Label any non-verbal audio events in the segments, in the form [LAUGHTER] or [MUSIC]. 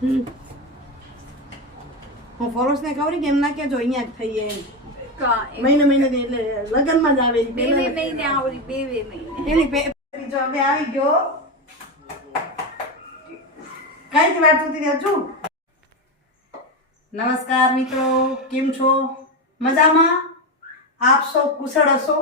હું ફોલોસને ખબર કે એમ ના અહીંયા જ થઈએ. એમ. મહિને મહિને ની એટલે લગ્નમાં જ આવે બે મહિને આવડી બેવે મહિને. એની પે જો હવે આવી ગયો. કઈ જ વાત સુધી રહેજો. નમસ્કાર મિત્રો કેમ છો? મજામાં? આપ સૌ કુશળ હશો?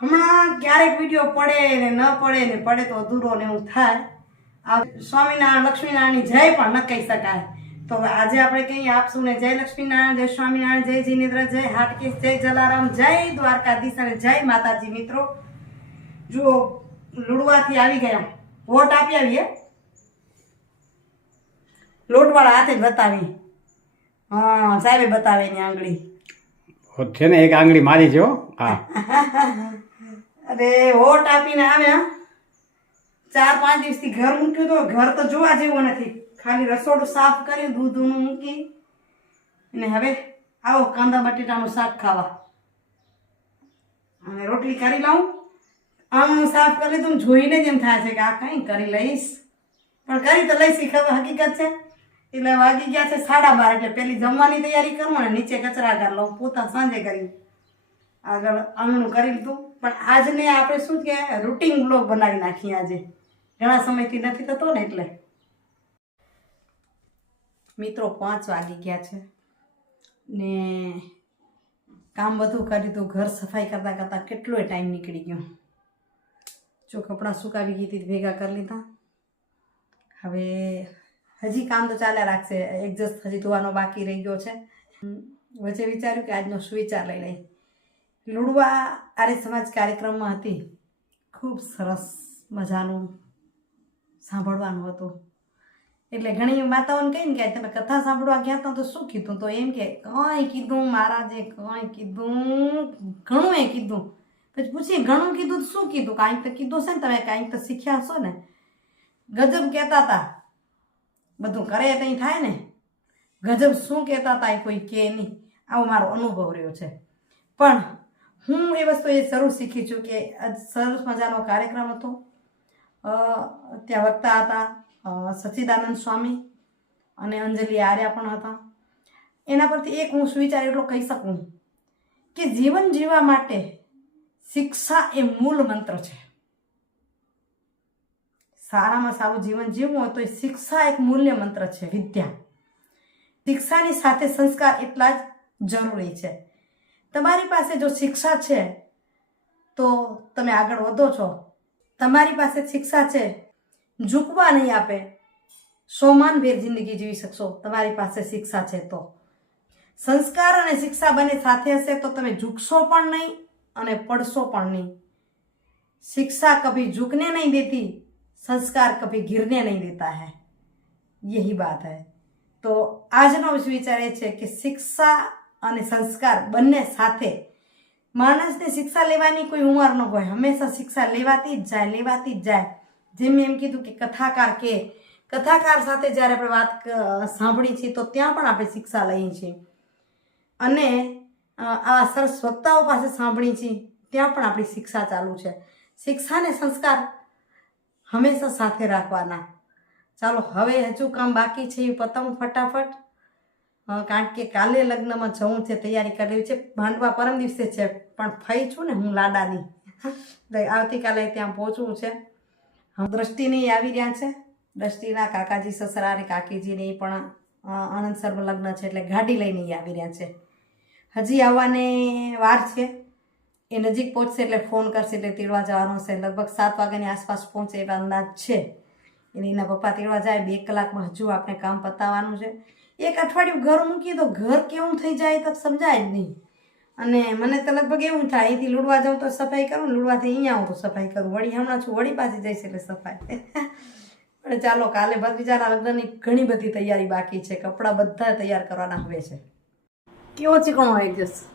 હમણાં ક્યારેક વીડિયો પડે ને ન પડે ને પડે તો અધૂરો ને એવું થાય. સ્વામિનારાયણ લક્ષ્મીનારાયણની જય પણ ન કહી શકાય. તો આજે આપણે કહીએ આપશું ને જય લક્ષ્મીનારાયણ જય સ્વામિનારાયણ જય જીનેન્દ્ર જય હાટકેશ જય જલારામ જય દ્વારકાધીશ અને જય માતાજી. મિત્રો જુઓ લુડવાથી આવી ગયા. વોટ આપી આવીએ? લોટવાળા હાથે જ બતાવી. હા સાહેબે બતાવે એની આંગળી. છે ને એક આંગળી મારી છે હા. [LAUGHS] અરે વોટ આપીને આવ્યા. ચાર, પાંચ દિવસથી ઘર મૂક્યું તો ઘર તો જોવા જેવું નથી. ખાલી રસોડું સાફ કર્યું દૂધનું મૂકી અને હવે આવો કાંદા બટેટાનું શાક ખાવા. અને રોટલી કરી લઉં આમ સાફ કરી લીધું જોઈને જ એમ થાય છે કે આ કંઈ કરી લઈશ. પણ કરી તો લઈશ ખબર હકીકત છે. એટલે વાગી ગયા છે સાડા બાર, એટલે પેલી જમવાની તૈયારી કરું ને નીચે કચરા કર લઉં. પોતા સાંજે કરી. આગળ આંગણું કરી લીધું. પણ આજને આપણે શું કે રૂટિન બ્લોગ બનાવી નાખીએ આજે. ઘણા સમયથી નથી થતો ને એટલે. મિત્રો પાંચ વાગી ગયા છે. ને કામ બધું કરી દીધું, ઘર સફાઈ કરતાં કરતાં કેટલોય ટાઈમ નીકળી ગયો. જો કપડાં સુકાવી ગઈ હતી, ભેગા કરી લીધા. હવે હજી કામ તો ચાલ્યા રાખશે એડજસ્ટ હજી ધોવાનો બાકી રહી ગયો છે. વચ્ચે વિચાર્યું કે આજનો સુવિચાર લઈ લઈ લુડવા આર્ય સમાજ કાર્યક્રમમાં હતી. ખૂબ સરસ મજાનું સાંભળવાનું હતું. એટલે ઘણી માતાઓને કહીને કે તમે કથા સાંભળવા ગયા હતા તો શું કીધું? તો એમ કે, કંઈ કીધું મહારાજે, કંઈ કીધું, ઘણું એ કીધું. પછી પૂછીએ, ઘણું કીધું શું કીધું? કાંઈક તો કીધું છે ને તમે, કાંઈક તો શીખ્યા હશો ને. ગજબ કહેતા હતા. બધું કરે તો થાય ને. ગજબ શું કહેતા હતા એ કોઈ કે નહીં. આવો મારો અનુભવ રહ્યો છે. પણ હું એ વસ્તુ એ જરૂર શીખી છું કે સરસ મજાનો કાર્યક્રમ હતો. ત્યાં વક્તા હતા સચિદાનંદ સ્વામી અને અંજલિ આર્યા પણ હતા. એના પરથી એક હું સુવિચાર એટલો કહી શકું કે જીવન જીવવા માટે શિક્ષા એ મૂળ મંત્ર છે. સારામાં સારું જીવન જીવવું હોય તો એ શિક્ષા એક મૂલ્ય મંત્ર છે, વિદ્યા. શિક્ષાની સાથે સંસ્કાર એટલા જ જરૂરી છે. તમારી પાસે જો શિક્ષા છે તો તમે આગળ વધો છો. તમારી પાસે શિક્ષા છે ઝૂકવા નહીં આપે સોમાનભેર જિંદગી જીવી શકશો તમારી પાસે શિક્ષા છે તો સંસ્કાર અને શિક્ષા બંને સાથે હશે તો તમે ઝૂકશો પણ નહીં અને પડશો પણ નહીં शिक्षा कभी झुकने नहीं देती संस्कार कभी गिरने नहीं देता है यही बात है તો આજનો વિચાર એ છે કે શિક્ષા અને સંસ્કાર બંને સાથે માણસને શિક્ષા લેવાની કોઈ ઉંમર ન હોય. હંમેશા શિક્ષા લેવાતી જ જાય, લેવાતી જ જાય. જેમ એમ કીધું કે કથાકાર કે કથાકાર સાથે જ્યારે આપણે વાત સાંભળી છીએ, તો ત્યાં પણ આપણે શિક્ષા લઈએ છીએ. અને આ સરસ વક્તાઓ પાસે સાંભળી છીએ, ત્યાં પણ આપણી શિક્ષા ચાલુ છે. શિક્ષાને સંસ્કાર હંમેશા સાથે રાખવાના. ચાલો, હવે હજુ કામ બાકી છે, એ પતંગ ફટાફટ. કારણ કે કાલે લગ્નમાં જવું છે, તૈયારી કરવી છે. ભાંડવા પરમ દિવસે છે, પણ ફઈ છું ને હું લાડાની. આવતીકાલે ત્યાં પહોંચવું છે. દ્રષ્ટિને આવી રહ્યા છે. દ્રષ્ટિના કાકાજી, સસરા અને કાકીજીને એ પણ આનંદસરમાં લગ્ન છે એટલે ગાડી લઈને આવી રહ્યા છે. હજી આવવાને વાર છે. એ નજીક પહોંચશે એટલે ફોન કરશે એટલે તેડવા જવાનો છે. લગભગ સાત વાગ્યાની આસપાસ પહોંચે એવા અંદાજ છે. એને એના પપ્પા તેડવા જાય, બે કલાકમાં હજુ આપણે કામ પતાવવાનું છે. એક અઠવાડિયું ઘર મૂકીએ તો ઘર કેવું થઈ જાય તો સમજાય જ નહીં. અને મને તો લગભગ એવું થાય અહીંથી લૂડવા જાઉં તો સફાઈ કરું લૂડવાથી અહીંયા આવું તો સફાઈ કરું. વળી હમણાં છું વળી પાછી જઈશ એટલે સફાઈ. [LAUGHS] પણ ચાલો કાલે ભત્રીજાના લગ્નની ઘણી બધી તૈયારી બાકી છે. કપડાં બધા તૈયાર કરવાના હવે છે. કેવો ચીકણો એડજસ્ટ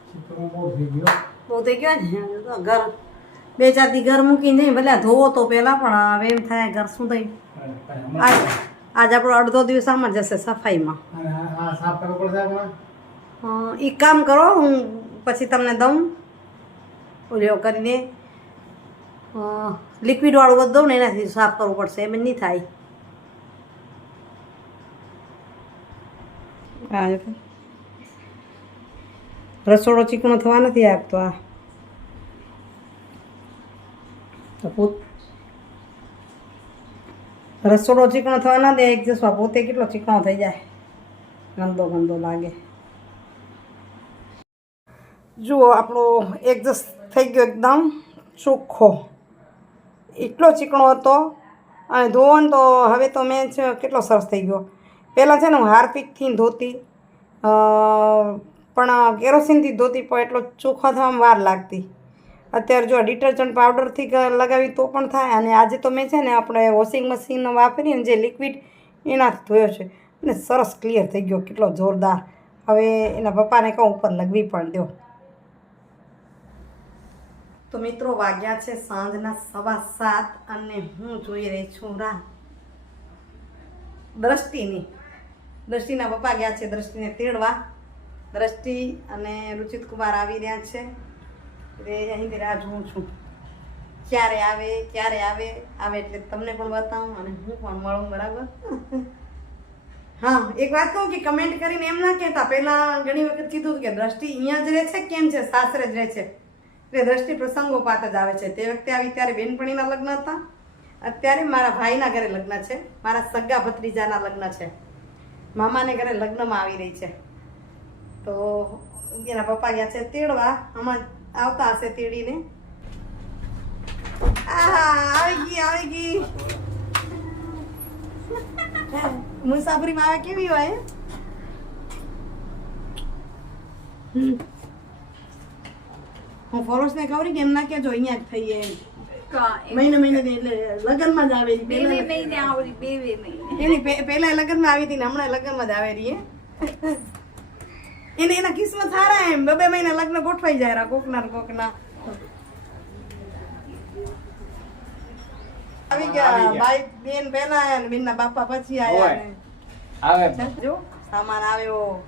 બહુ થઈ ગયો. ને? ઘર બે ચાર દી ઘર મૂકીને જઈ ભલે ધોવો તો પહેલાં પણ હવે એમ થાય ઘર શું થઈ આજ આપણો અડધો દિવસ આમાં જશે સફાઈમાં. સાફ કરવું એ કામ કરો હું પછી તમને દઉં. ઓલ્યો કરીને. લિક્વિડવાળું બધું દઉં ને એનાથી સાફ કરવું પડશે એમ નહીં થાય. રસોડો ચીકણો થવા નથી આપતો આ. રસોડો ચીકણો થવા ના દે, એક દિવસમાં પોતે કેટલો ચીકણો થઈ જાય. ગંદો ગંદો લાગે. જુઓ, આપણો એડજસ્ટ થઈ ગયો એકદમ ચોખ્ખો. એટલો ચીકણો હતો અને ધોવાનું તો હવે તો મેં કેટલો સરસ થઈ ગયો. પહેલાં છે ને હું હાર્પિકથી ધોતી. પણ કેરોસીનથી ધોતી પણ એટલો ચોખ્ખો થવામાં વાર લાગતી. અત્યારે જો ડિટર્જન્ટ પાવડરથી લગાવી તો પણ થાય અને આજે તો મેં છે ને આપણે વોશિંગ મશીન વાપરીને જે લિક્વિડ એનાથી ધોયો છે. અને સરસ ક્લિયર થઈ ગયો, કેટલો જોરદાર. હવે એના પપ્પાને કહું, ઉપર લગવી પણ દો. તો મિત્રો, વાગ્યા છે સાંજના સવા સાત અને હું જોઈ રહી છું રાહ. દ્રષ્ટિની. દ્રષ્ટિના પપ્પા ગયા છે દ્રષ્ટિને તેડવા. દ્રષ્ટિ અને રુચિત કુમાર આવી રહ્યા છે. એટલે અહીંથી રાહ જોઉં છું. ક્યારે આવે ક્યારે આવે આવે એટલે તમને પણ બતાવું અને હું પણ મળું, બરાબર? હા, એક વાત કહું કે કમેન્ટ કરીને એમ ના કહેતા. પહેલાં ઘણી વખત કીધું કે દ્રષ્ટિ અહીંયા જ રહે છે કેમ છે? સાસરે જ રહે છે. એટલે દ્રષ્ટિ પ્રસંગોપાત જ આવે છે. તે વખતે આવી ત્યારે બેનપણીના લગ્ન હતા. અત્યારે મારા ભાઈના ઘરે લગ્ન છે. મારા સગા ભત્રીજાના લગ્ન છે. મામાને ઘરે લગ્નમાં આવી રહી છે. તો એના પપ્પા ગયા છે તેડવા. હમણાં આવતા હશે તેડીને આવી ગઈ આવી ગઈ મુસાફરીમાં આવે કેવી હોય? હું હું ફોરોસને ખબર કે એમ ના કેજો અહીંયા જ થઈએ જાય મહિને મહિને એટલે લગ્નમાં જ આવેલી બે મહિને આવડી બે બે મહિને. એની પે- પહેલા લગ્નમાં આવી હતી ને હમણાં લગ્નમાં જ આવેલી હે એને એના કિસ્મત સારા એમ. બે બે મહિના લગ્ન ગોઠવાઈ જાય રા કોકના કોક કોકના. આવી ગયા ભાઈ બેન પહેલા આયા ને બેનના બાપા પછી. ને. આવે. જો સામાન આવ્યો.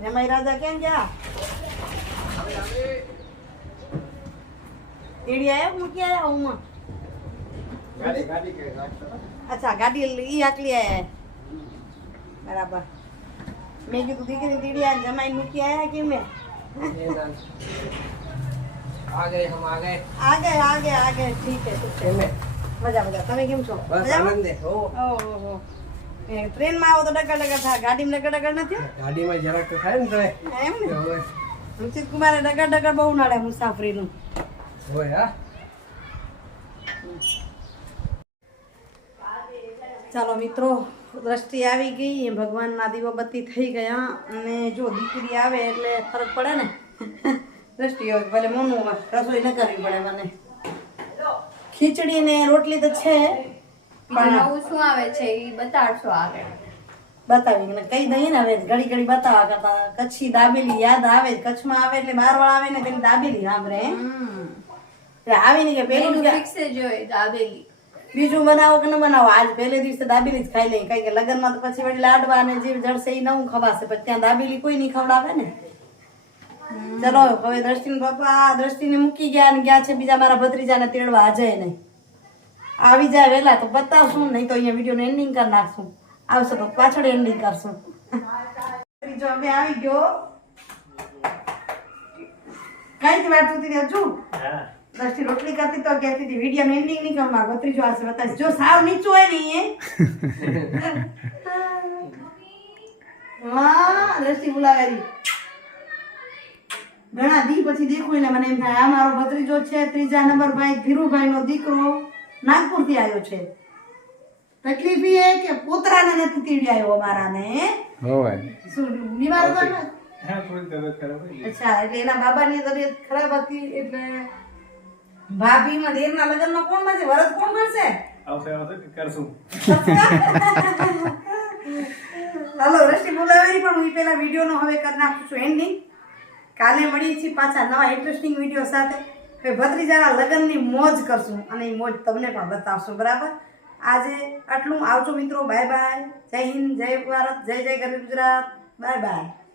જમાઈ રાજા કેમ ગયા? એડી આયા હું ગાડી ગાડી કે અચ્છા ગાડી ઈ આટલી આયા. બરાબર મેં કીધું દીકરી દીડી આ જમાઈ મૂકી આયા કે મેં आ गए हम आ गए આગે આગે આગે ઠીક છે ઠીક છે મજા મજા તમે કેમ છો बस મજામાં? आनंद है ओ ઓહો એ ટ્રેનમાં આવો તો ડગર ડગર થાય ગાડીમાં ડગર ડગર નથી गाड़ी में जरा तो खाए ना એમ ને तो રુચિત કુમારે ડગર ડગર બહુ નડે મુસાફરીનું वो यार ચાલો મિત્રો દ્રષ્ટિ આવી ગઈ ભગવાનના દીવાબત્તી થઈ ગયા અને જો દીકરી આવે એટલે ફરક પડે ને? દ્રષ્ટિ આવે ભલે મોનું રસોઈ ન કરવી પડે મને. ખીચડી ને રોટલી તો છે પણ નવું શું આવે છે? એ બતાડશો આગળ. બતાવી ને કહી દઈએ ને હવે ઘડી ઘડી બતાવવા કરતા. કચ્છી દાબેલી યાદ આવે કચ્છમાં આવે એટલે બારવાળા આવે ને તેની દાબેલી સાંભળે. એટલે આવી ને કે પેલું ફિક્સ જ હોય દાબેલી. બીજું બનાવો કે ન બનાવો? આજ પહેલે દિવસે દાબેલી જ ખાઈ લઈ. કારણ કે લગ્નમાં તો પછી વળી લાડવા ને જીવ જળશે એ નવું ખવાશે. પછી ત્યાં દાબેલી કોઈ નહીં ખવડાવે ને. ચલો, હવે દ્રષ્ટિને પપ્પા દ્રષ્ટિને મૂકી ગયા ને ગયા છે બીજા મારા ભત્રીજાને તેડવા. જાય નહીં આવી જાય વહેલા તો બતાવશું, નહીં તો અહીંયા વિડીયોને એન્ડિંગ કરી નાખશું. આવશે તો પાછળ એન્ડિંગ કરશું. ત્રીજો અમે આવી ગયો. કઈ જ વાત સુધી હજુ? દ્રષ્ટિ રોટલી કરતી તો કહેતી હતી વીડિયો એન્ડિંગ નહીં કરવા ત્રીજો આવશે બતાવીશ જો સાવ નીચું હોય ને એ હા દ્રષ્ટિ બોલાવેલી. ઘણા દી પછી દેખું એટલે મને એમ થાય આ મારો ભત્રીજો છે ત્રીજા નંબર ભાઈ ધીરુભાઈ નો દીકરો નાગપુરથી આવ્યો છે. તકલીફ એ કે પોતરાને નથી તીડી આવ્યો અમારાને બીમાર હતો ને? અચ્છા એટલે એના બાબાની તબિયત ખરાબ હતી એટલે ભાભીમાં દેરના લગ્નમાં કોણ છે વરદ કોણ મળશે આવશે આવશે કરશું. [LAUGHS] હાલો રશિ બોલાવેલી પણ હું પેલા વિડીયોનો હવે કરી નાખું છું એન્ડિંગ કાલે મળીએ છીએ પાછા નવા ઇન્ટરેસ્ટિંગ વીડિયો સાથે. હવે ભત્રીજાના લગ્નની મોજ કરશું અને એ મોજ તમને પણ બતાવશું બરાબર? આજે આટલું. આવજો મિત્રો બાય બાય. જય હિન્દ જય ભારત જય જય ગરવી ગુજરાત. Bye bye.